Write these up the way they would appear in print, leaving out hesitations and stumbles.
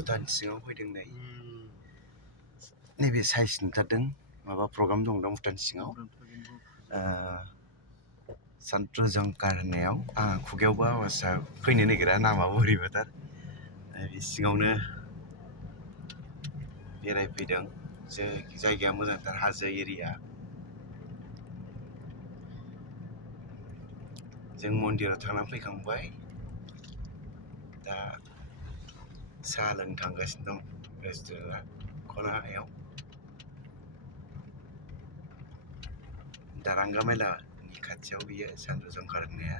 भुटान सिङाव फैदों नै नैबे साइज नुथारदों माबा प्रग्राम दं दां भुटान सिङाव सान्ट्रजंकार होननायाव आंहा खुगायावबो आवाजआ फैनो नागिरा नामाबो बोरैबाथार बे सिङावनो बेरायफैदों जायगाया मोजांथार हाजो एरिया जों मन्दिराव थांनानै फैखांबाय दा साहा लोंनो थांगासिनो दं रेस्टुरेन्टआ खनायाव दारांगा मेलानि खाथियाव बियो सान्ट्रजंकार होननाया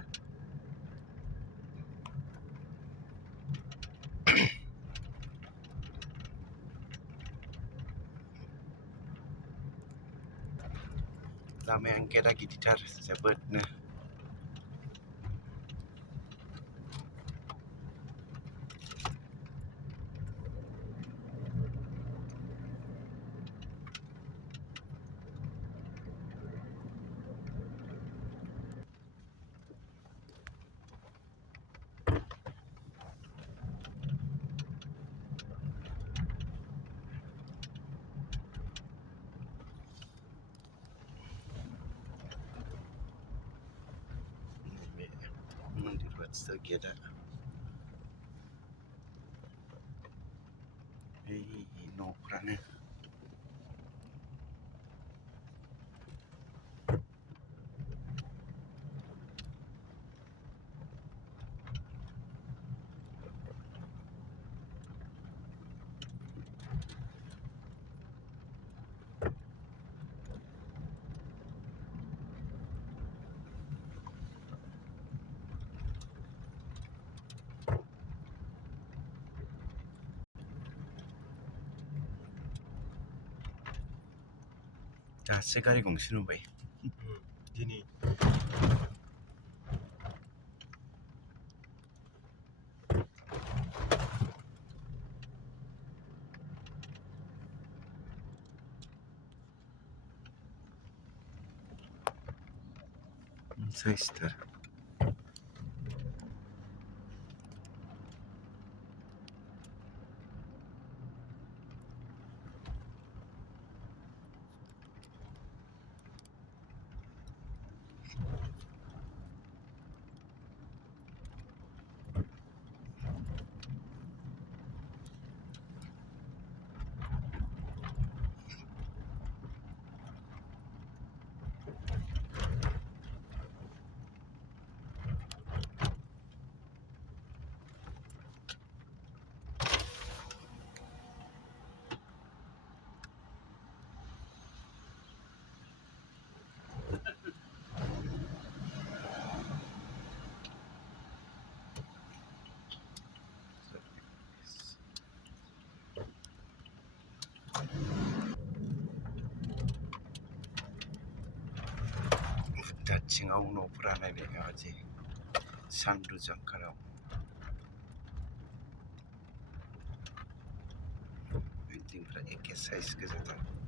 लामाया गेदा गिदिरथार जोबोदनो मन्दिर खाथिथार गेटआ न'फ्रानो दासो गारि गंसे नुबाय दिनै साइजथार दाथिङाव न'फोरा नायनाय माबायदि सान्ट्रजंकाराव बिल्डिंफ्रा एखे साइज गोजाथार